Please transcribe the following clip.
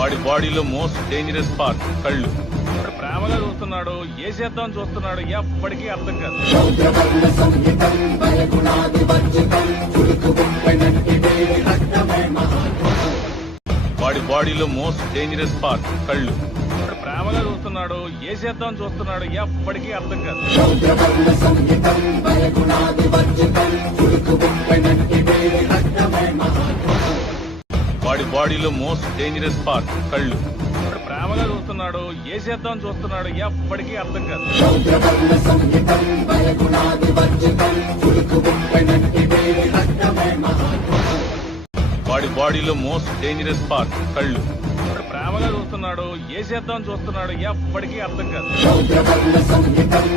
వాడి బాడీలో most dangerous part కళ్ళు. ప్రేమగా చూస్తున్నాడు, ఏ చేద్దాం చూస్తున్నాడు, ఎప్పటికీ అర్థం కాదు. వాడి బాడీలో మోస్ట్ డేంజరస్ పార్ట్ కళ్ళు. ప్రేమగా చూస్తున్నాడు, ఏ చేద్దాం చూస్తున్నాడు, ఎప్పటికీ అర్థం కాదు. వాడి బాడీలో మోస్ట్ డేంజరస్ పార్ట్ కళ్ళు. ప్రేమగా చూస్తున్నాడు, ఏ చేద్దాం చూస్తున్నాడు, ఎప్పటికీ అర్థం కాదు. వాడి బాడీలో మోస్ట్ డేంజరస్ పార్ట్ కళ్ళు. ప్రేమగా చూస్తున్నాడు, ఏ చేద్దాం చూస్తున్నాడు, ఎప్పటికీ అర్థం కాదు. సంగీతం